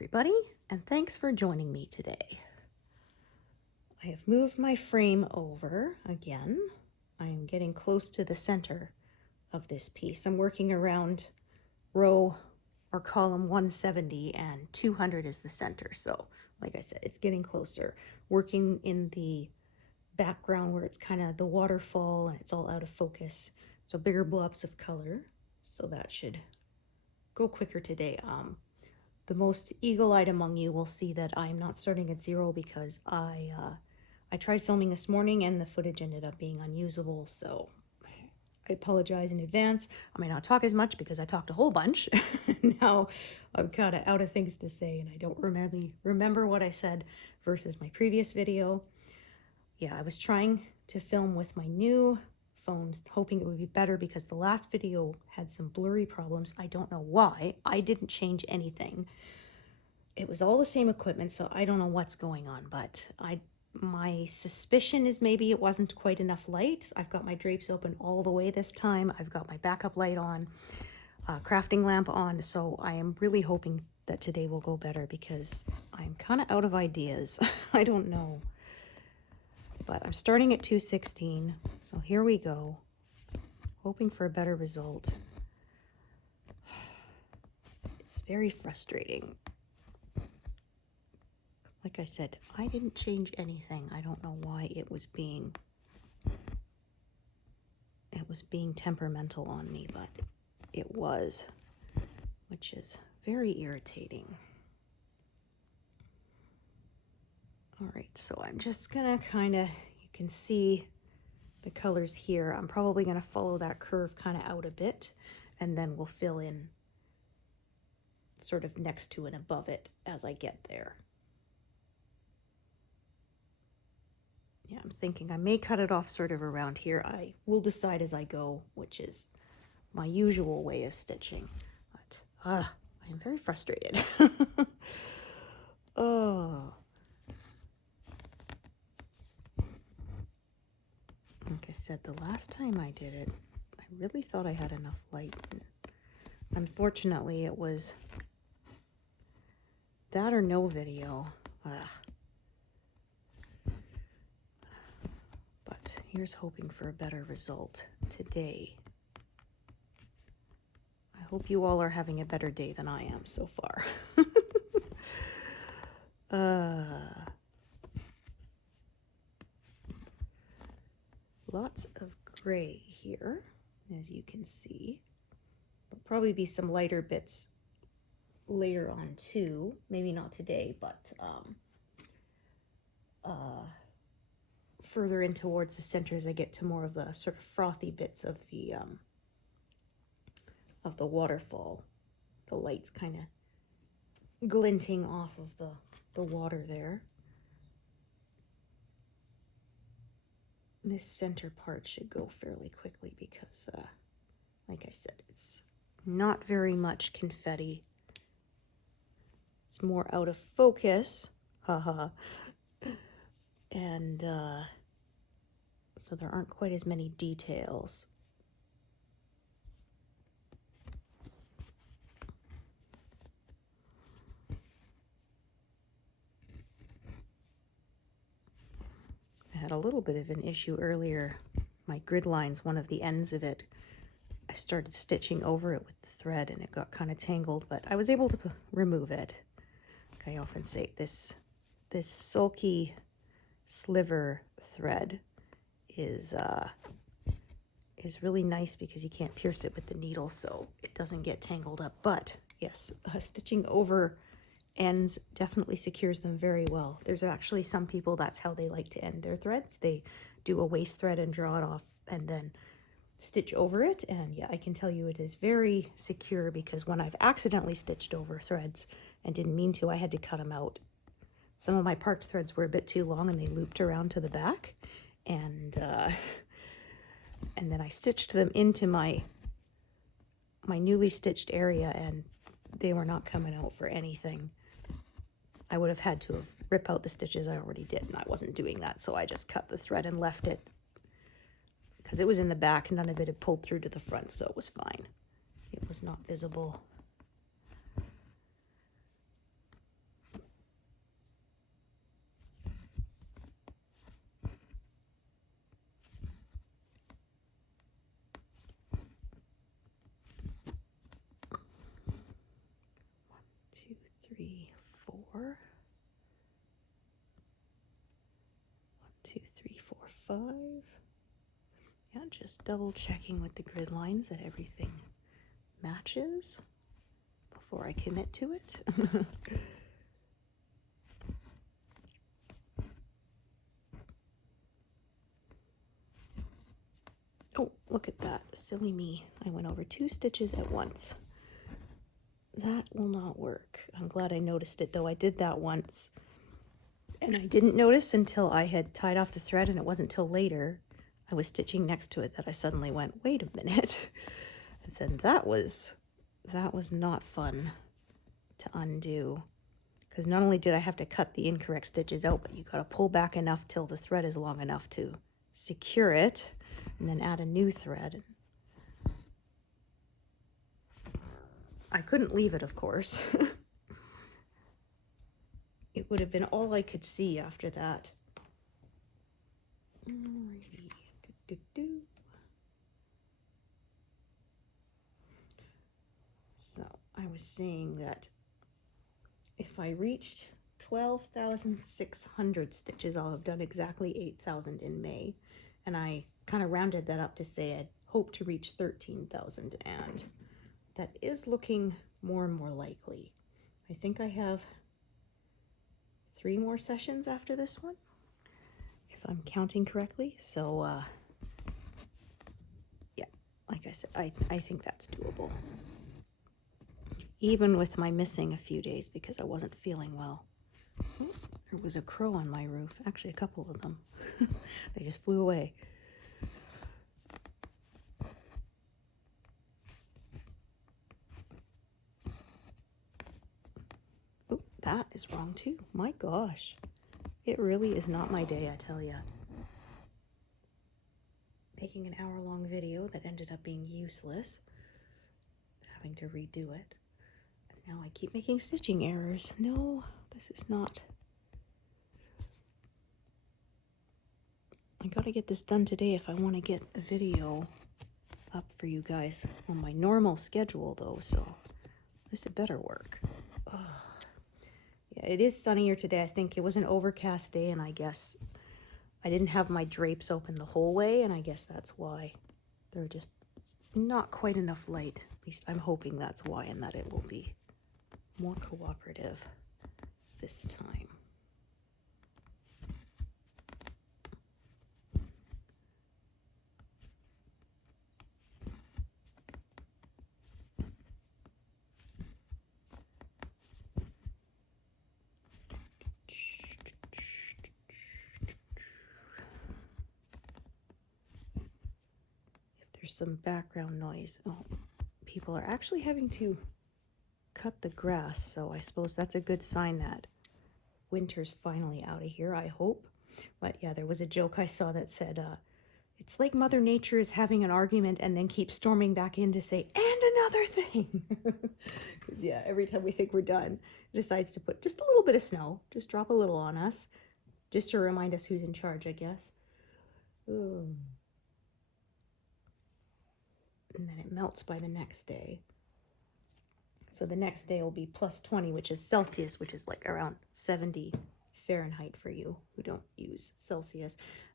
everybody, and thanks for joining me today. I have moved my frame over again. I am getting close to the center of this piece. I'm working around row or column 170 and 200 is the center. So like I said, it's getting closer. Working in the background where it's kind of the waterfall and it's all out of focus. So bigger blobs of color. So that should go quicker today. The most eagle-eyed among you will see that I'm not starting at 0 because I tried filming this morning and the footage ended up being unusable, so I apologize in advance. I may not talk as much because I talked a whole bunch. Now I'm kind of out of things to say and I don't really remember what I said versus my previous video. Yeah, I was trying to film with my new phone, hoping it would be better because the last video had some blurry problems. I don't know why. I didn't change anything. It was all the same equipment, so I don't know what's going on, but my suspicion is maybe it wasn't quite enough light. I've got my drapes open all the way this time. I've got my backup light on, crafting lamp on, so I am really hoping that today will go better because I'm kind of out of ideas. I don't know. But I'm starting at 216, so here we go. Hoping for a better result. It's very frustrating. Like I said, I didn't change anything. I don't know why it was being temperamental on me, but it was, which is very irritating. All right, so I'm just gonna you can see the colors here. I'm probably gonna follow that curve kind of out a bit, and then we'll fill in sort of next to and above it as I get there. Yeah, I'm thinking I may cut it off sort of around here. I will decide as I go, which is my usual way of stitching. But I am very frustrated. Oh. Like I said, the last time I did it, I really thought I had enough light. Unfortunately, it was that or no video. But here's hoping for a better result today. I hope you all are having a better day than I am so far. Lots of gray here, as you can see. There'll probably be some lighter bits later on too. Maybe not today, but further in towards the center as I get to more of the sort of frothy bits of the waterfall. The light's kind of glinting off of the water there. This center part should go fairly quickly because, like I said, it's not very much confetti. It's more out of focus, haha. And so there aren't quite as many details. I had a little bit of an issue earlier. My grid lines, one of the ends of it, I started stitching over it with the thread and it got kind of tangled, but I was able to remove it. Like I often say, this Sulky Sliver thread is really nice because you can't pierce it with the needle, so it doesn't get tangled up. But yes, stitching over ends definitely secures them very well. There's actually some people that's how they like to end their threads. They do a waste thread and draw it off and then stitch over it, and yeah, I can tell you it is very secure because when I've accidentally stitched over threads and didn't mean to, I had to cut them out. Some of my parked threads were a bit too long and they looped around to the back, and then I stitched them into my newly stitched area and they were not coming out for anything. I would have had to have ripped out the stitches I already did, and I wasn't doing that, so I just cut the thread and left it because it was in the back. None of it had pulled through to the front, so it was fine. It was not visible. 3, 4. 1, 2, 3, 4, 5. Yeah, just double checking with the grid lines that everything matches before I commit to it. Oh, look at that. Silly me. I went over 2 stitches at once. That will not work. I'm glad I noticed it, though. I did that once. And I didn't notice until I had tied off the thread, and it wasn't till later I was stitching next to it that I suddenly went, wait a minute. And then that was not fun to undo. Because not only did I have to cut the incorrect stitches out, but you got to pull back enough till the thread is long enough to secure it, and then add a new thread. I couldn't leave it, of course. It would have been all I could see after that. So I was saying that if I reached 12,600 stitches, I'll have done exactly 8,000 in May. And I kind of rounded that up to say I'd hope to reach 13,000, and that is looking more and more likely. I think I have 3 more sessions after this one, if I'm counting correctly. So yeah, like I said, I think that's doable. Even with my missing a few days because I wasn't feeling well. Oh, there was a crow on my roof. Actually, a couple of them. They just flew away. Oh, that is wrong too. My gosh. It really is not my day, I tell ya. Making an hour-long video that ended up being useless. Having to redo it. Now I keep making stitching errors. No, this is not. I gotta get this done today if I want to get a video up for you guys on my normal schedule, though, so this had better work. Ugh. Yeah, it is sunnier today. I think it was an overcast day, and I guess I didn't have my drapes open the whole way, and I guess that's why. They're just not quite enough light. At least I'm hoping that's why, and that it will be more cooperative this time. If there's some background noise, oh, people are actually having to cut the grass, so I suppose that's a good sign that winter's finally out of here, I hope. But yeah, there was a joke I saw that said, it's like Mother Nature is having an argument and then keeps storming back in to say, and another thing. Because yeah, every time we think we're done, it decides to put just a little bit of snow, just drop a little on us, just to remind us who's in charge, I guess. Ooh. And then it melts by the next day. So the next day will be plus 20, which is Celsius, which is like around 70 Fahrenheit for you who don't use Celsius.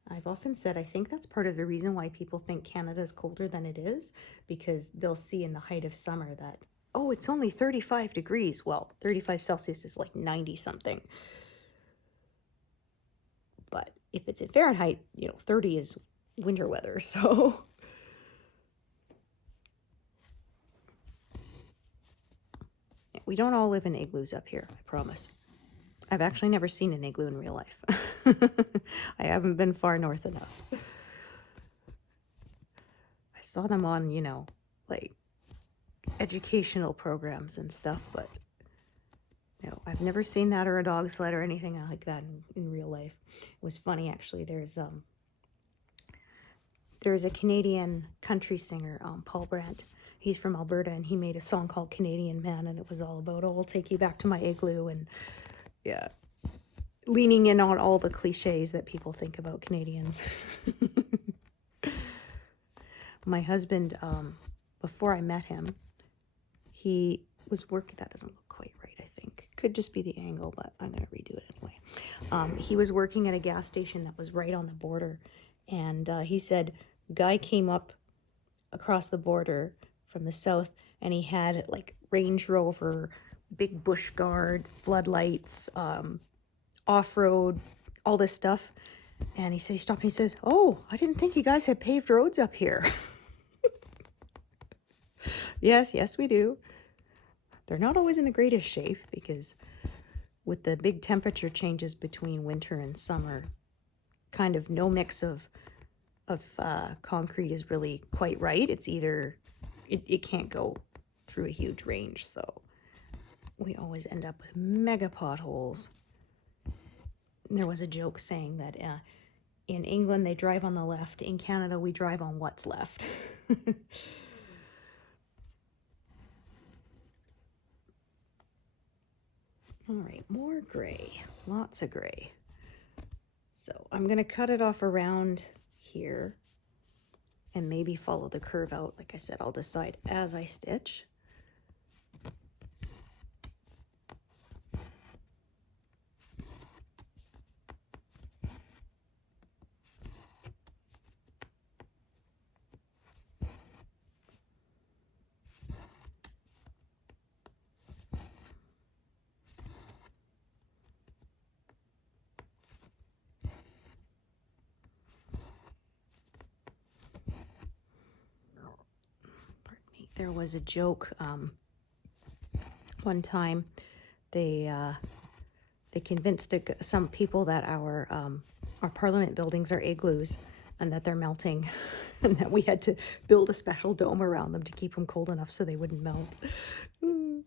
I've often said I think that's part of the reason why people think Canada is colder than it is, because they'll see in the height of summer that, oh, it's only 35 degrees. Well, 35 Celsius is like 90 something. But if it's in Fahrenheit, 30 is winter weather, so... We don't all live in igloos up here, I promise. I've actually never seen an igloo in real life. I haven't been far north enough. I saw them on, like educational programs and stuff, but I've never seen that or a dog sled or anything like that in real life. It was funny, actually. There's a Canadian country singer, Paul Brandt. He's from Alberta, and he made a song called Canadian Man, and it was all about, oh, I'll take you back to my igloo, and yeah, leaning in on all the cliches that people think about Canadians. My husband, before I met him, he was working, that doesn't look quite right, I think. Could just be the angle, but I'm going to redo it anyway. He was working at a gas station that was right on the border, and he said guy came up across the border from the south, and he had like Range Rover, big bush guard, floodlights, off-road, all this stuff. And he said, he stopped and he says, "Oh, I didn't think you guys had paved roads up here." Yes, we do. They're not always in the greatest shape because with the big temperature changes between winter and summer, kind of no mix of concrete is really quite right. It's either, it can't go through a huge range, so we always end up with mega potholes. And there was a joke saying that in England they drive on the left, in Canada we drive on what's left. All right, more gray, lots of gray. So I'm going to cut it off around here and maybe follow the curve out. Like I said, I'll decide as I stitch. There was a joke one time. They convinced some people that our parliament buildings are igloos and that they're melting, and that we had to build a special dome around them to keep them cold enough so they wouldn't melt.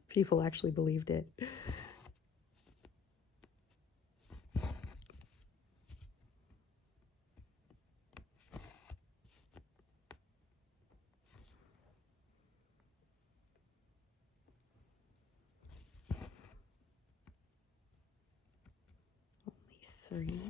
People actually believed it. Only 3.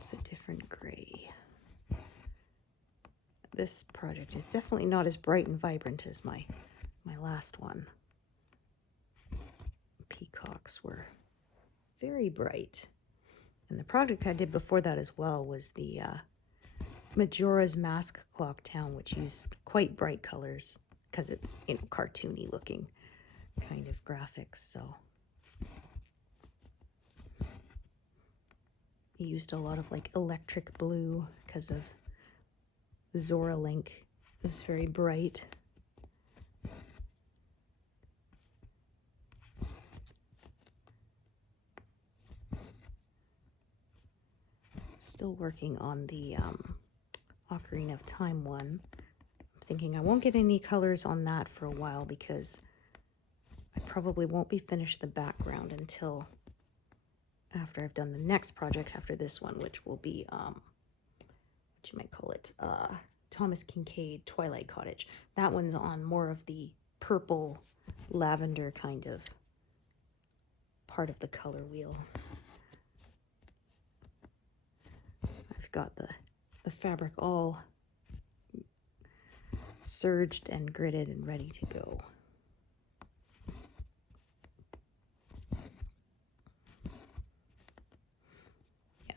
It's a different gray. This project is definitely not as bright and vibrant as my last one. Peacocks were very bright. And the project I did before that as well was the Majora's Mask Clock Town, which used quite bright colors because it's, you know, cartoony looking kind of graphics. So you used a lot of like electric blue because of Zora Link. It was very bright. Still working on the Ocarina of Time one. I'm thinking I won't get any colors on that for a while because I probably won't be finished the background until after I've done the next project after this one, which will be what you might call it, Thomas Kincaid Twilight Cottage. That one's on more of the purple lavender kind of part of the color wheel. I've got the fabric all serged and gridded and ready to go.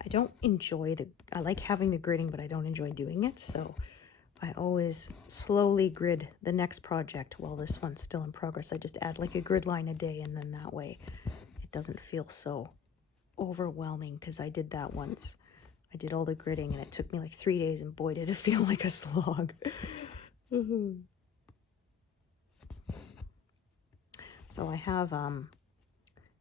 I don't enjoy I like having the gridding, but I don't enjoy doing it, so I always slowly grid the next project while this one's still in progress. I just add like a grid line a day, and then that way it doesn't feel so overwhelming, because I did that once. I did all the gridding and it took me like 3 days, and boy did it feel like a slog. So I have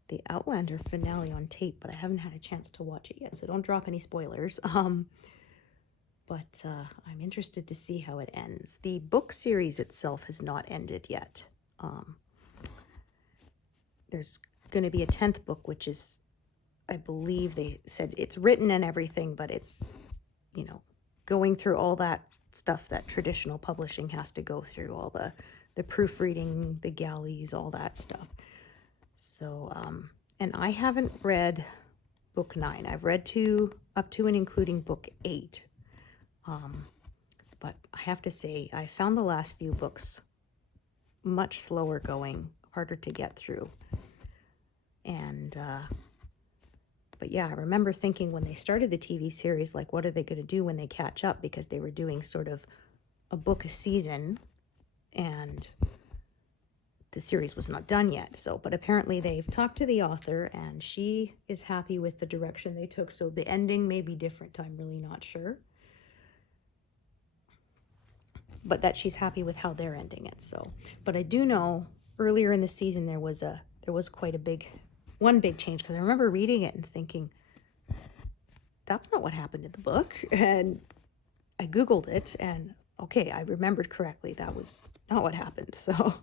the Outlander finale on tape, but I haven't had a chance to watch it yet, so don't drop any spoilers. But I'm interested to see how it ends. The book series itself has not ended yet. There's going to be a 10th book, which is, I believe they said it's written and everything, but it's, you know, going through all that stuff that traditional publishing has to go through, all the the proofreading, the galleys, all that stuff. So, and I haven't read book 9. I've read up to and including book 8. But I have to say, I found the last few books much slower going, harder to get through. And, but yeah, I remember thinking when they started the TV series, like, what are they going to do when they catch up? Because they were doing sort of a book a season, and the series was not done yet. So, but apparently they've talked to the author, and she is happy with the direction they took. So the ending may be different. I'm really not sure. But that she's happy with how they're ending it. So, but I do know earlier in the season there was quite a one big change, because I remember reading it and thinking, that's not what happened in the book. And I Googled it, and okay, I remembered correctly. That was not what happened. So,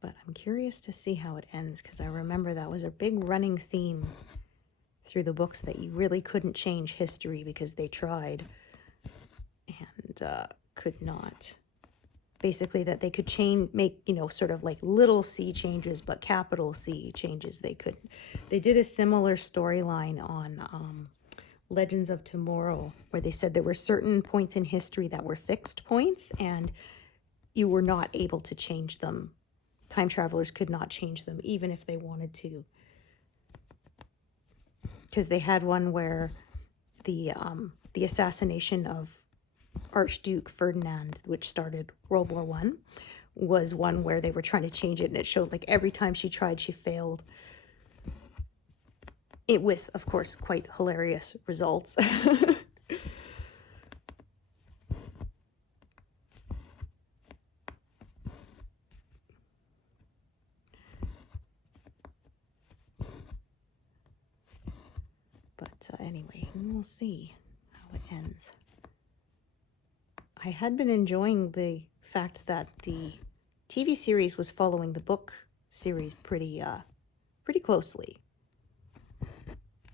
but I'm curious to see how it ends, because I remember that was a big running theme through the books, that you really couldn't change history because they tried and could not. Basically, that they could make, sort of like little C changes, but capital C changes they couldn't. They did a similar storyline on Legends of Tomorrow, where they said there were certain points in history that were fixed points, and you were not able to change them. Time travelers could not change them, even if they wanted to. Because they had one where the assassination of Archduke Ferdinand, which started World War I, was one where they were trying to change it, and it showed like every time she tried, she failed. It with, of course, quite hilarious results. But anyway, we'll see how it ends. I had been enjoying the fact that the TV series was following the book series pretty closely.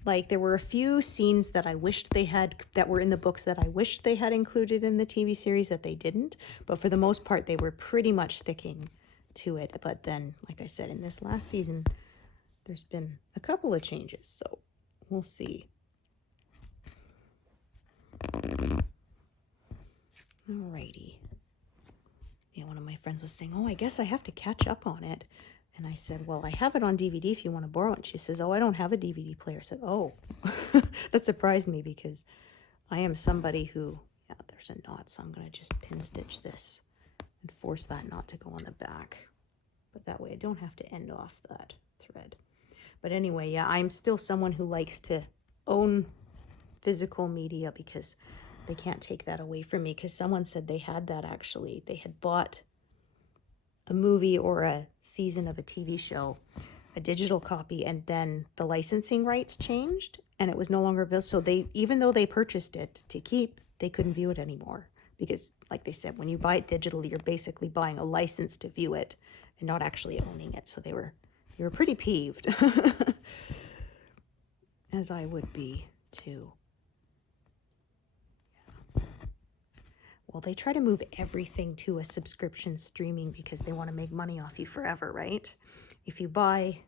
Like, there were a few scenes that I wished they had, that were in the books, that I wished they had included in the TV series that they didn't. But for the most part, they were pretty much sticking to it. But then, like I said, in this last season, there's been a couple of changes. So we'll see. Alrighty. Yeah, one of my friends was saying, oh, I guess I have to catch up on it. And I said, well, I have it on DVD if you want to borrow it. And she says, oh, I don't have a DVD player. I said, oh, that surprised me, because I am somebody who, yeah, there's a knot, so I'm going to just pin stitch this and force that knot to go on the back. But that way I don't have to end off that thread. But anyway, yeah, I'm still someone who likes to own physical media, because they can't take that away from me. Because someone said they had that, actually. They had bought a movie or a season of a TV show, a digital copy, and then the licensing rights changed, and it was no longer available. So they, even though they purchased it to keep, they couldn't view it anymore, because, like they said, when you buy it digitally, you're basically buying a license to view it and not actually owning it. So they were pretty peeved, as I would be too. Well, they try to move everything to a subscription streaming because they want to make money off you forever, right? If you buy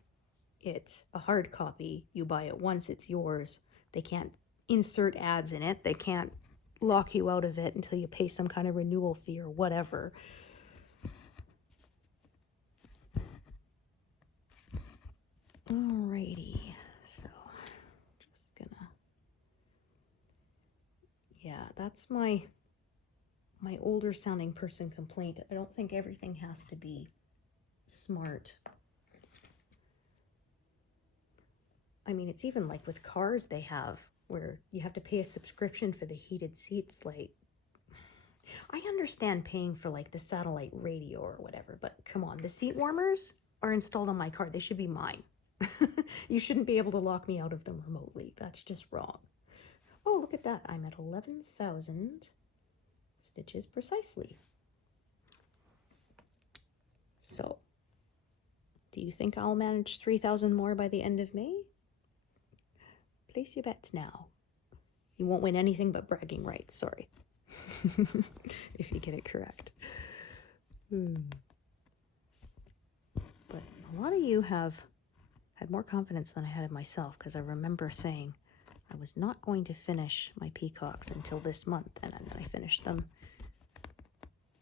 it, a hard copy, you buy it once, it's yours. They can't insert ads in it. They can't lock you out of it until you pay some kind of renewal fee or whatever. Alrighty, so just gonna, yeah, that's my older sounding person complaint. I don't think everything has to be smart. I mean, it's even like with cars they have, where you have to pay a subscription for the heated seats. Like, I understand paying for like the satellite radio or whatever, but come on, the seat warmers are installed on my car. They should be mine. You shouldn't be able to lock me out of them remotely. That's just wrong. Oh, look at that. I'm at 11,000 stitches precisely. So, do you think I'll manage 3,000 more by the end of May? Place your bets now. You won't win anything but bragging rights, sorry. If you get it correct. But a lot of you have had more confidence than I had in myself, because I remember saying I was not going to finish my peacocks until this month, and then I finished them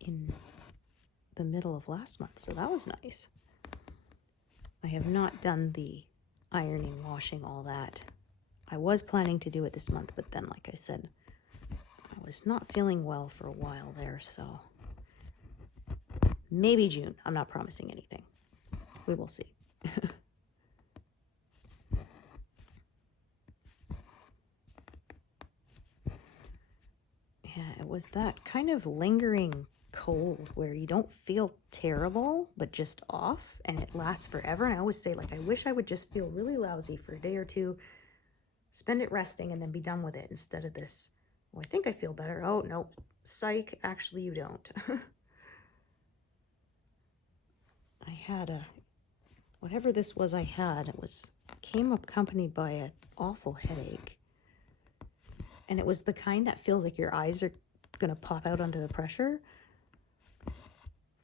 in the middle of last month, so that was nice. I have not done the ironing, washing, all that. I was planning to do it this month, but then, like I said, I was not feeling well for a while there, so maybe June. I'm not promising anything. We will see. Yeah, it was that kind of lingering cold where you don't feel terrible, but just off, and it lasts forever. And I always say, like, I wish I would just feel really lousy for a day or two, spend it resting, and then be done with it, instead of this, well, I think I feel better. Oh, no, psych, actually you don't. I had whatever this was I had, it came accompanied by an awful headache. And it was the kind that feels like your eyes are going to pop out under the pressure.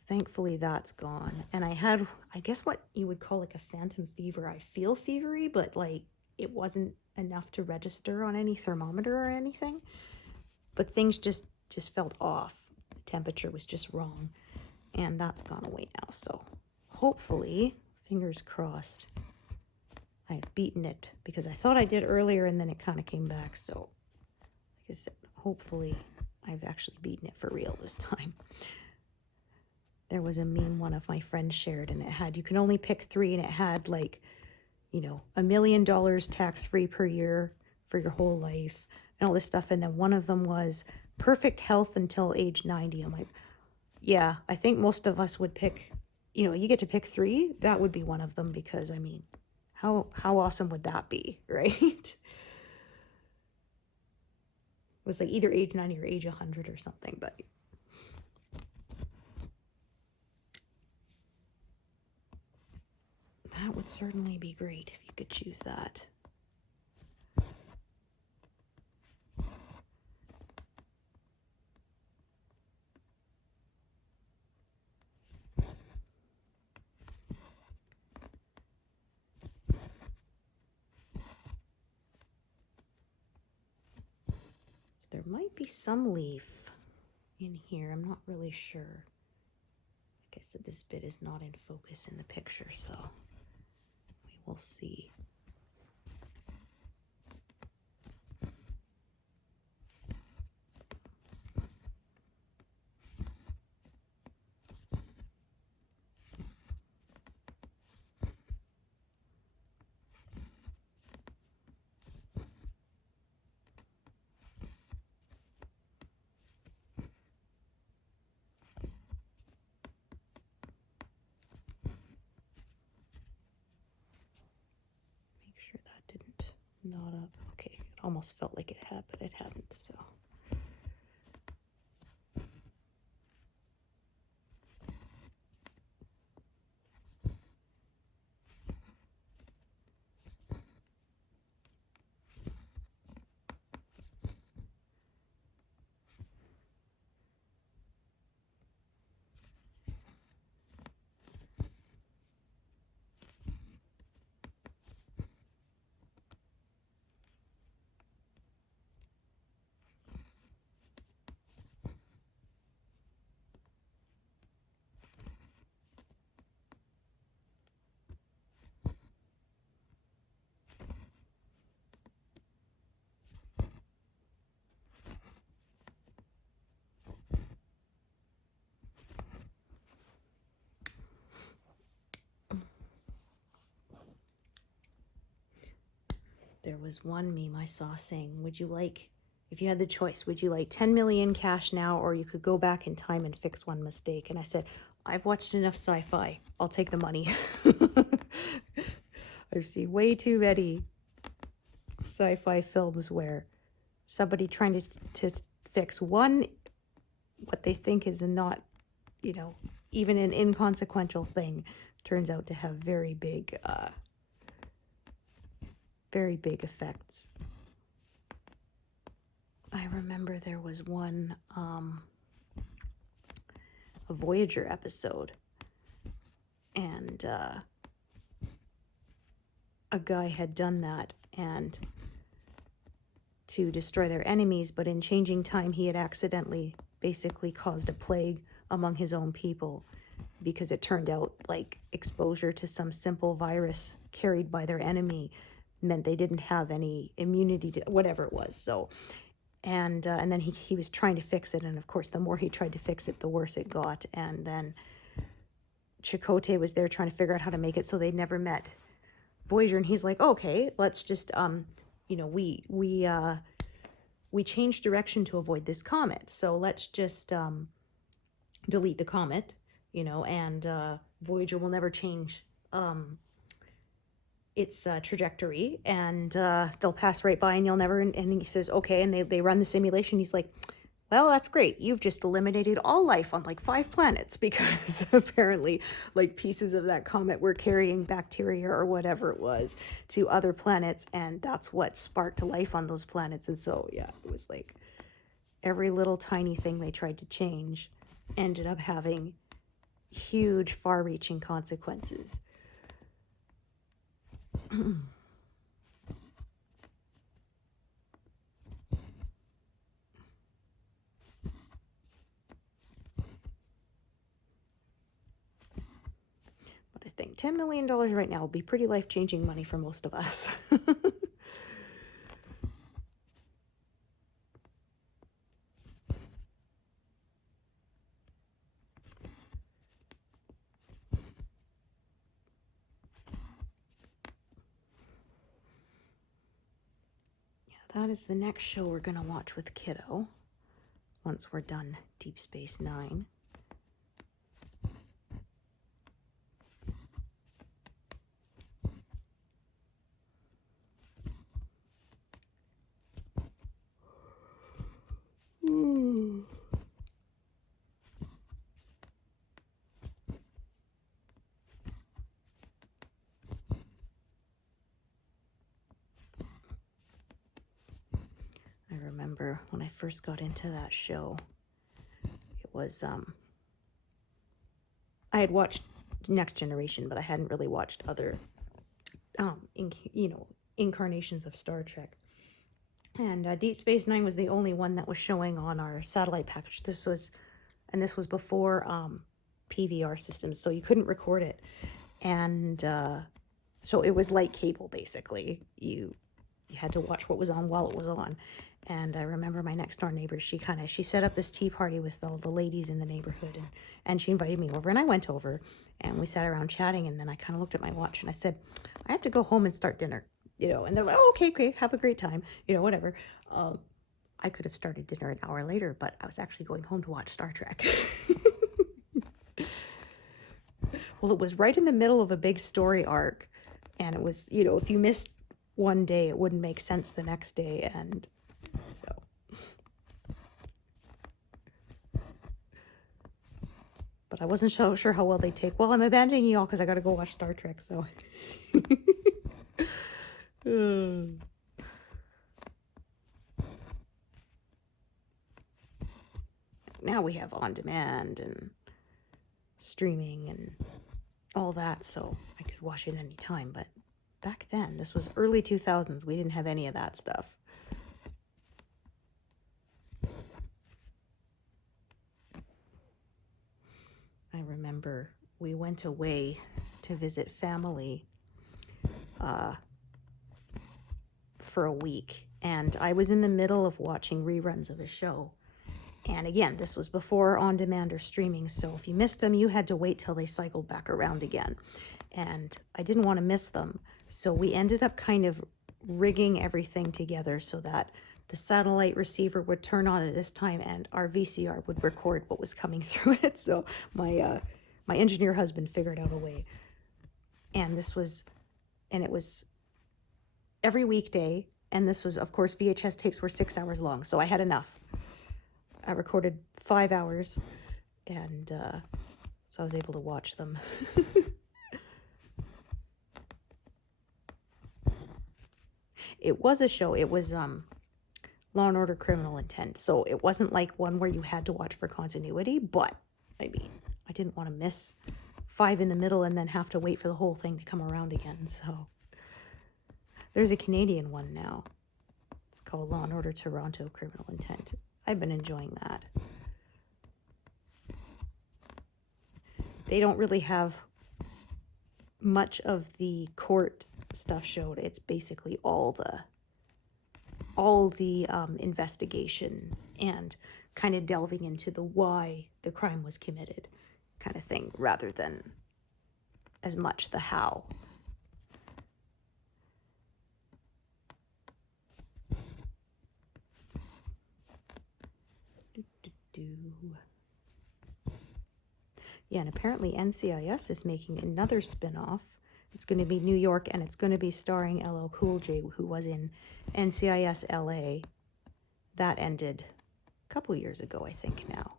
Thankfully, that's gone. And I had, I guess, what you would call like a phantom fever. I feel fevery, but like it wasn't enough to register on any thermometer or anything. But things just felt off. The temperature was just wrong. And that's gone away now. So hopefully, fingers crossed, I've beaten it, because I thought I did earlier and then it kind of came back. So like I said, hopefully I've actually beaten it for real this time. There was a meme one of my friends shared, and it had, you can only pick 3, and it had like, you know, $1 million tax-free per year for your whole life and all this stuff. And then one of them was perfect health until age 90. I'm like, yeah, I think most of us would pick, you know, you get to pick 3. That would be one of them, because I mean, how awesome would that be, right? It was like either age 90 or age 100 or something, but that would certainly be great if you could choose that. There might be some leaf in here. I'm not really sure. Like I said, this bit is not in focus in the picture, so we will see. Not up. Okay, it almost felt like it had, but it hadn't, so. There was one meme I saw saying, would you like, if you had the choice, would you like 10 million cash now, or you could go back in time and fix one mistake? And I said, I've watched enough sci-fi. I'll take the money. I've seen way too many sci-fi films where somebody trying to fix one, what they think is a not, you know, even an inconsequential thing, turns out to have very big effects. I remember there was one, a Voyager episode, and a guy had done that and to destroy their enemies, but in changing time he had accidentally basically caused a plague among his own people, because it turned out like exposure to some simple virus carried by their enemy meant they didn't have any immunity to whatever it was. So and then he was trying to fix it, and of course the more he tried to fix it, the worse it got. And then Chakotay was there trying to figure out how to make it so they never met Voyager, and he's like, okay, let's just you know, we changed direction to avoid this comet, so let's just delete the comet, you know, and Voyager will never change its trajectory, and they'll pass right by and you'll never, and he says, okay, and they run the simulation. He's like, well, that's great. You've just eliminated all life on like 5 planets, because apparently like pieces of that comet were carrying bacteria or whatever it was to other planets, and that's what sparked life on those planets. And so, yeah, it was like every little tiny thing they tried to change ended up having huge, far-reaching consequences. I think $10 million right now will be pretty life-changing money for most of us. Yeah, that is the next show we're going to watch with Kiddo once we're done Deep Space Nine. I remember when I first got into that show, it was, I had watched Next Generation, but I hadn't really watched other, incarnations of Star Trek. And Deep Space Nine was the only one that was showing on our satellite package. This was before PVR systems, so you couldn't record it. And so it was like cable, basically. You had to watch what was on while it was on. And I remember my next door neighbor, she set up this tea party with all the ladies in the neighborhood, and she invited me over, and I went over, and we sat around chatting, and then I kind of looked at my watch, and I said, I have to go home and start dinner, you know, and they're like, oh, okay, great, have a great time, you know, whatever. I could have started dinner an hour later, but I was actually going home to watch Star Trek. Well, it was right in the middle of a big story arc, and it was, you know, if you missed one day, it wouldn't make sense the next day, and so. But I wasn't so sure how well they'd take. Well, I'm abandoning you all because I got to go watch Star Trek, so. Now we have on-demand and streaming and all that, so I could watch it any time. But back then, this was early 2000s, we didn't have any of that stuff. I remember we went away to visit family for a week, and I was in the middle of watching reruns of a show. And again, this was before on-demand or streaming, so if you missed them, you had to wait till they cycled back around again. And I didn't want to miss them, so we ended up kind of rigging everything together so that the satellite receiver would turn on at this time and our VCR would record what was coming through it. So my engineer husband figured out a way. And it was every weekday, and this was, of course, VHS tapes were 6 hours long, so I had enough. I recorded 5 hours, and so I was able to watch them. It was a show. It was Law and Order Criminal Intent. So it wasn't like one where you had to watch for continuity, but I mean, I didn't want to miss 5 in the middle and then have to wait for the whole thing to come around again. So there's a Canadian one now. It's called Law and Order Toronto Criminal Intent. I've been enjoying that. They don't really have much of the court stuff showed. It's basically all the investigation and kind of delving into the why the crime was committed kind of thing, rather than as much the how. Yeah, and apparently NCIS is making another spin-off. It's going to be New York, and it's going to be starring LL Cool J, who was in NCIS LA. That ended a couple years ago, I think now.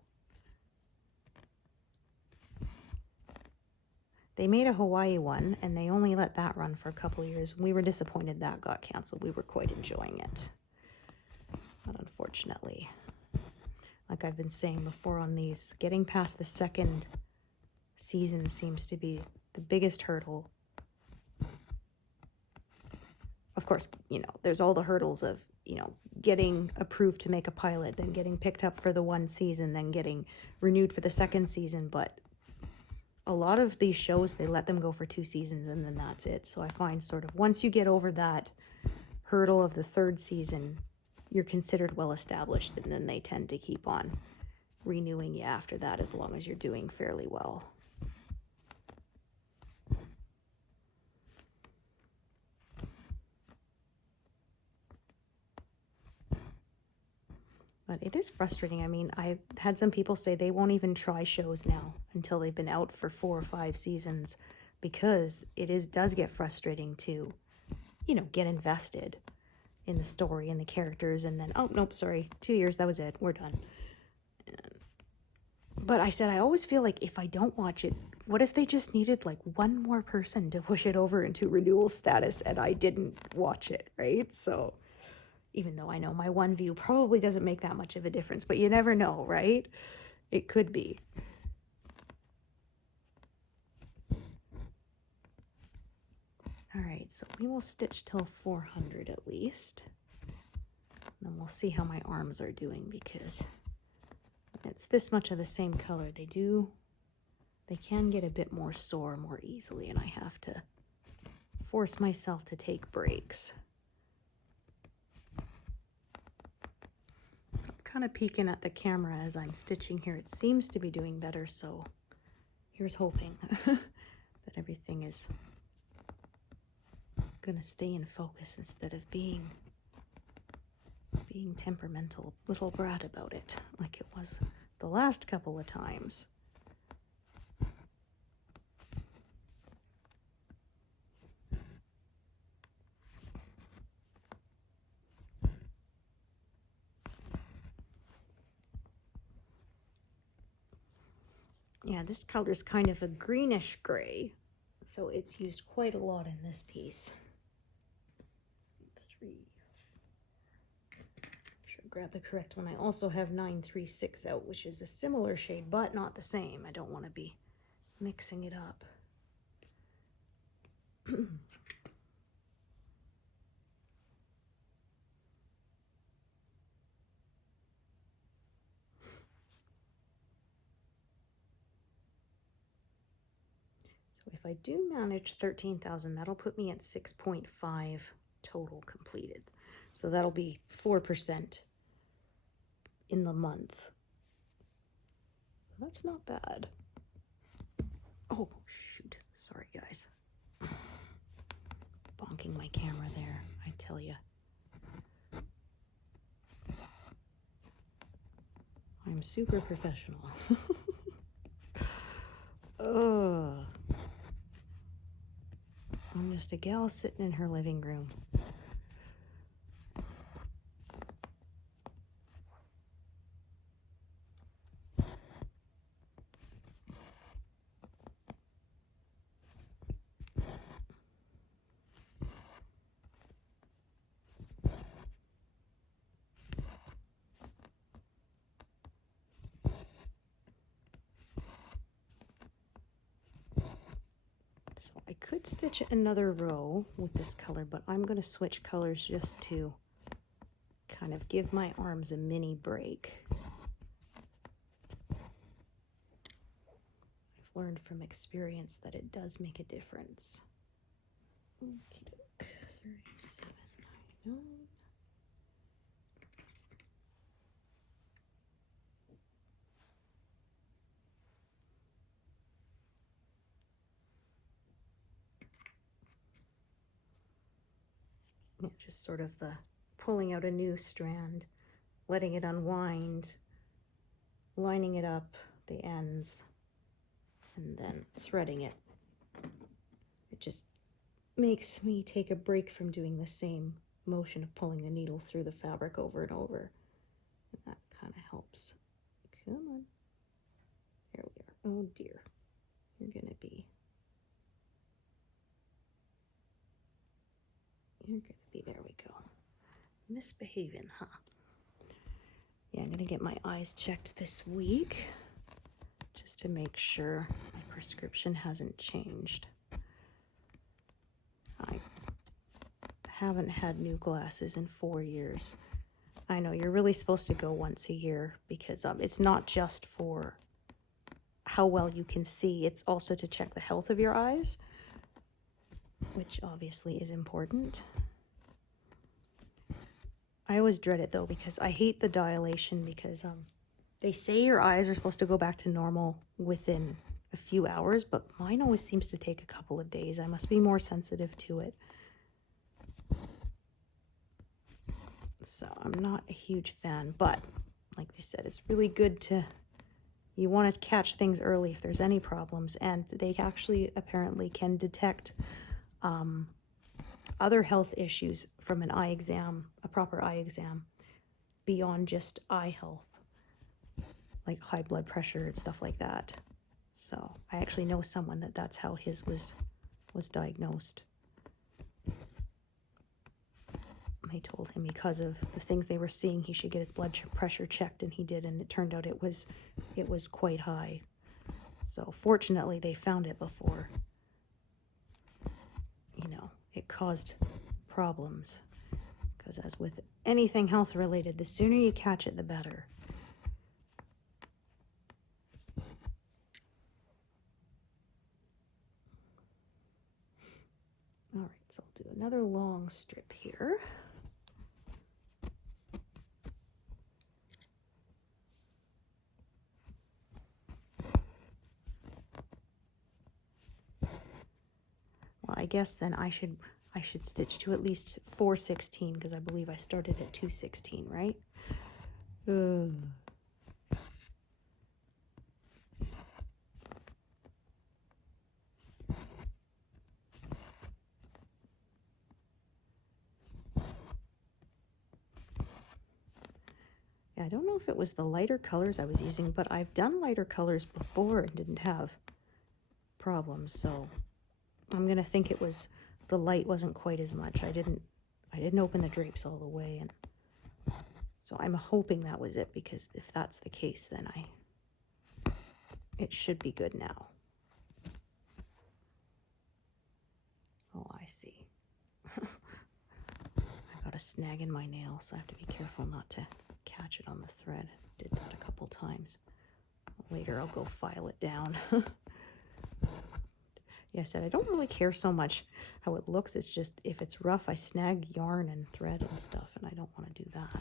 They made a Hawaii one, and they only let that run for a couple years. We were disappointed that got canceled. We were quite enjoying it. But unfortunately, like I've been saying before on these, getting past the second season seems to be the biggest hurdle. Of course, you know, there's all the hurdles of, you know, getting approved to make a pilot, then getting picked up for the one season, then getting renewed for the second season. But a lot of these shows, they let them go for 2 seasons and then that's it. So I find sort of once you get over that hurdle of the 3rd season, you're considered well established, and then they tend to keep on renewing you after that as long as you're doing fairly well. But it is frustrating. I mean, I've had some people say they won't even try shows now until they've been out for 4 or 5 seasons, because it does get frustrating to, you know, get invested in the story and the characters, and then, oh, nope, sorry, 2 years, that was it, we're done. But I said, I always feel like if I don't watch it, what if they just needed like one more person to push it over into renewal status and I didn't watch it, right? So even though I know my one view probably doesn't make that much of a difference, but you never know, right? It could be. All right, so we will stitch till 400 at least. And then we'll see how my arms are doing, because it's this much of the same color. They can get a bit more sore more easily, and I have to force myself to take breaks. I'm kind of peeking at the camera as I'm stitching here. It seems to be doing better, so here's hoping that everything is gonna stay in focus instead of being temperamental little brat about it like it was the last couple of times. Yeah, this color is kind of a greenish gray, so it's used quite a lot in this piece. 3. Should grab the correct one. I also have 936 out, which is a similar shade, but not the same. I don't want to be mixing it up. If I do manage 13,000, that'll put me at 6.5 total completed. So that'll be 4% in the month. That's not bad. Oh, shoot. Sorry, guys. Bonking my camera there, I tell you. I'm super professional. Ugh. I'm just a gal sitting in her living room. So I could stitch another row with this color, but I'm going to switch colors just to kind of give my arms a mini break. I've learned from experience that it does make a difference. Okey-doke, 37.99. Yeah, just sort of the pulling out a new strand, letting it unwind, lining it up, the ends, and then threading it. It just makes me take a break from doing the same motion of pulling the needle through the fabric over and over. And that kind of helps. Come on. There we are. Oh dear. You're going to be there we go. Misbehaving, huh? Yeah, I'm going to get my eyes checked this week just to make sure my prescription hasn't changed. I haven't had new glasses in 4 years. I know you're really supposed to go once a year because it's not just for how well you can see, it's also to check the health of your eyes, which obviously is important. I always dread it though because I hate the dilation because they say your eyes are supposed to go back to normal within a few hours, but mine always seems to take a couple of days. I must be more sensitive to it. So I'm not a huge fan, but like I said, it's really good to, you want to catch things early if there's any problems, and they actually apparently can detect other health issues from an eye exam, a proper eye exam, beyond just eye health, like high blood pressure and stuff like that. So I actually know someone that's how his was diagnosed. They told him because of the things they were seeing, he should get his blood pressure checked, and he did, and it turned out it was quite high. So fortunately, they found it before, you know, it caused problems. Because as with anything health related, the sooner you catch it, the better. All right, so I'll do another long strip here. Well, I guess then I should stitch to at least 416 because I believe I started at 216, right? Yeah, I don't know if it was the lighter colors I was using, but I've done lighter colors before and didn't have problems, so I'm gonna think it was the light wasn't quite as much. I didn't open the drapes all the way, and so I'm hoping that was it, because if that's the case, then it should be good now. Oh, I see. I got a snag in my nail, so I have to be careful not to catch it on the thread. Did that a couple times. Later I'll go file it down. Yeah, I said I don't really care so much how it looks. It's just if it's rough, I snag yarn and thread and stuff, and I don't want to do that.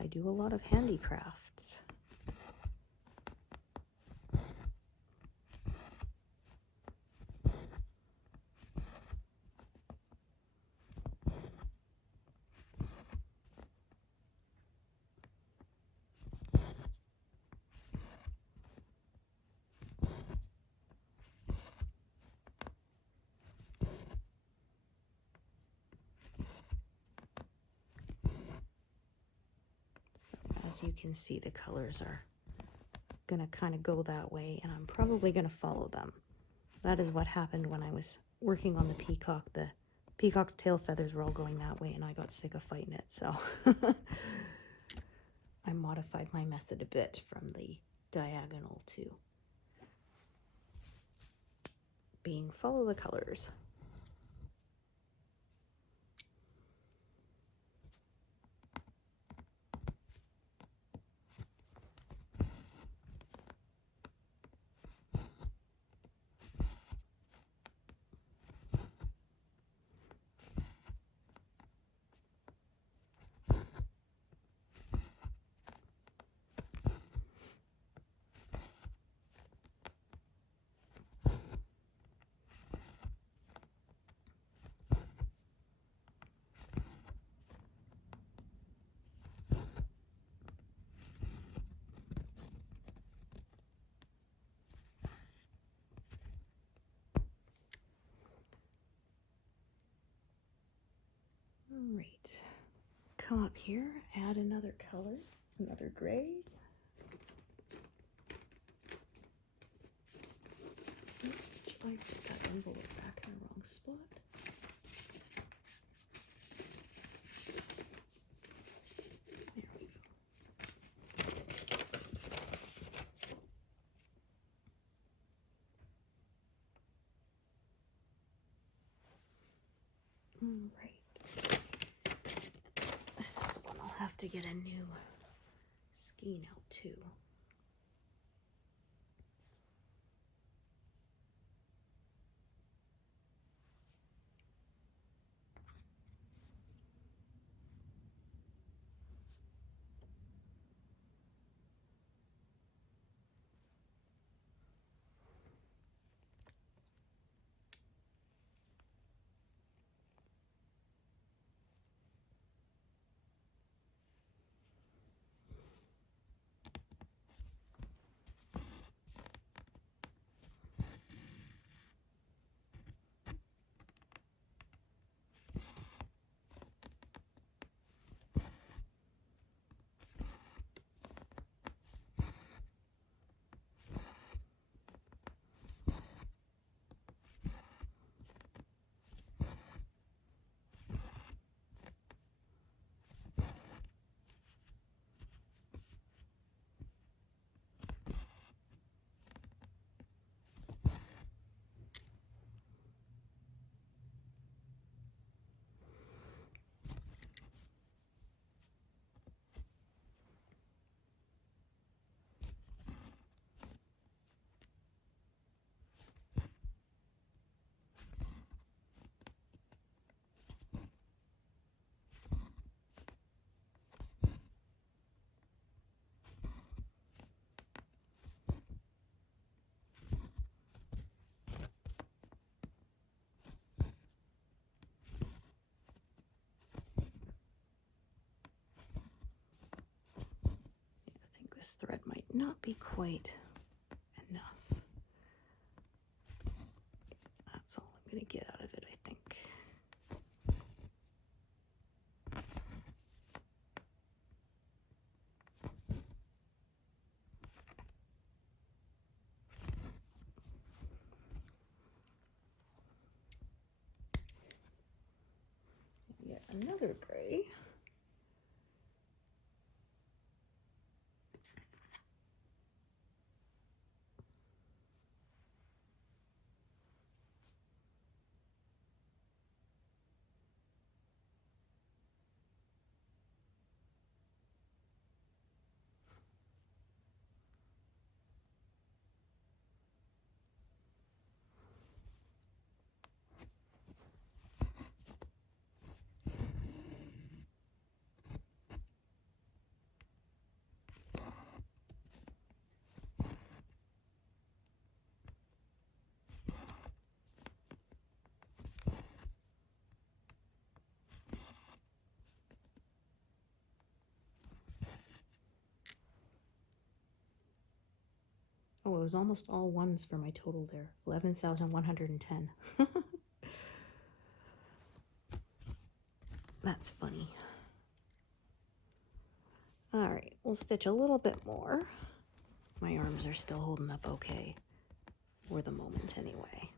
I do a lot of handicrafts. As you can see, the colors are gonna kind of go that way, and I'm probably gonna follow them. That is what happened when I was working on the peacock. The peacock's tail feathers were all going that way, and I got sick of fighting it, so I modified my method a bit from the diagonal to being follow the colors. All right, come up here, add another color, another gray. Oops, I put that envelope back in the wrong spot. There we go. All right. This is one I'll have to get a new skein out too. This thread might not be quite enough. That's all I'm going to get out of it, I think. Yet another gray. Oh, it was almost all ones for my total there. 11,110. That's funny. All right, we'll stitch a little bit more. My arms are still holding up okay for the moment anyway.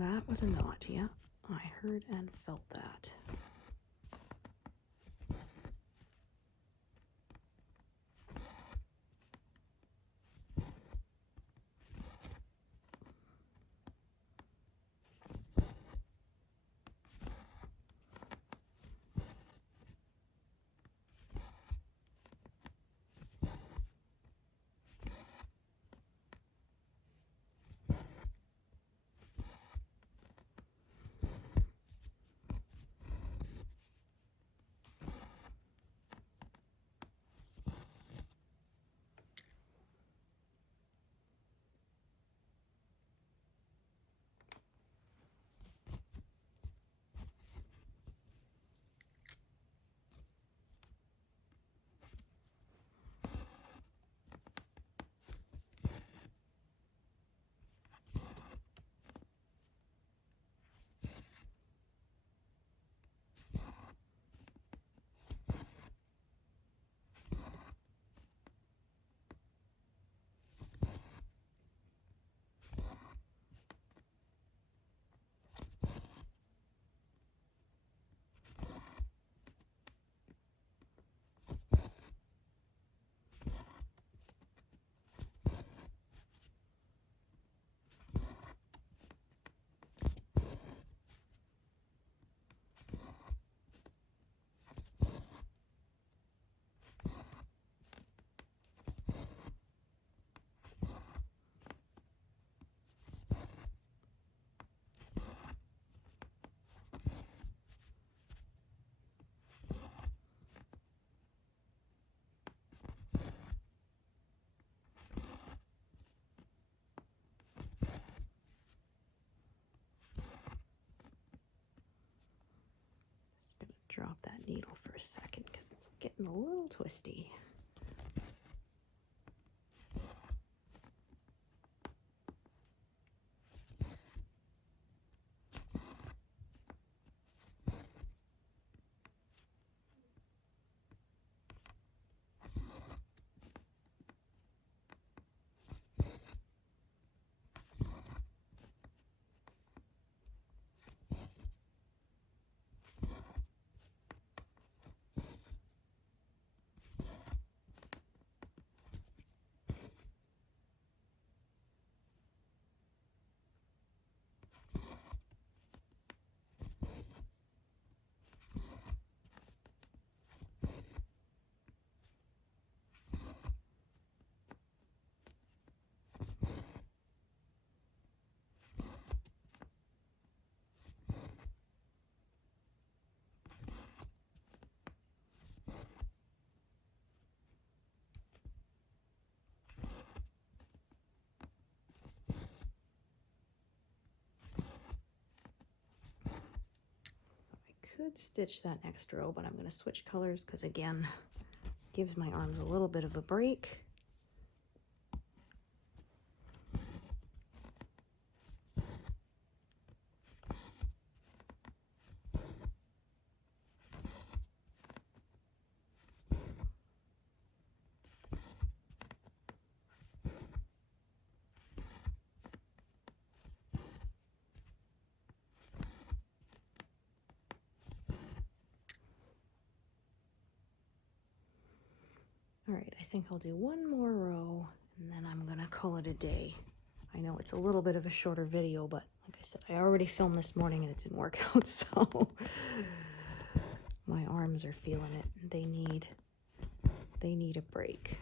That was a knot, yeah. I heard and felt that. Drop that needle for a second because it's getting a little twisty. Could stitch that next row, but I'm going to switch colors because again, gives my arms a little bit of a break. All right, I think I'll do one more row and then I'm gonna call it a day. I know it's a little bit of a shorter video, but like I said, I already filmed this morning and it didn't work out, so my arms are feeling it. They need a break.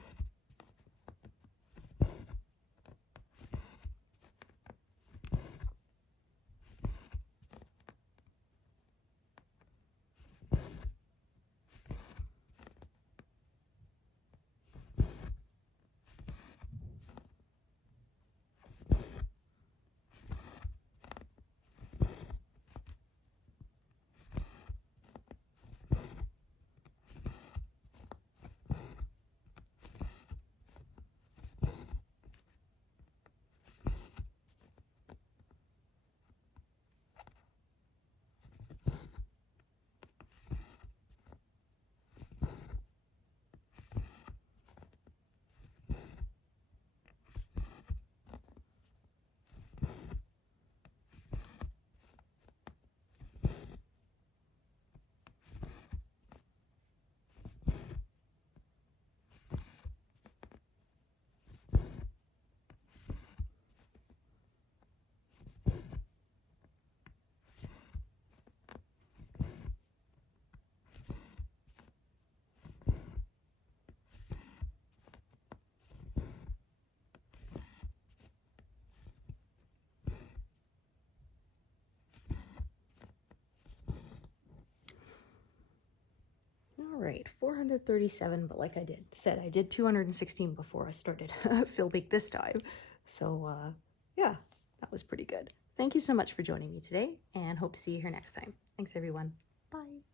right, 437, but like I said, I did 216 before I started filming this time. So yeah, that was pretty good. Thank you so much for joining me today, and hope to see you here next time. Thanks, everyone. Bye.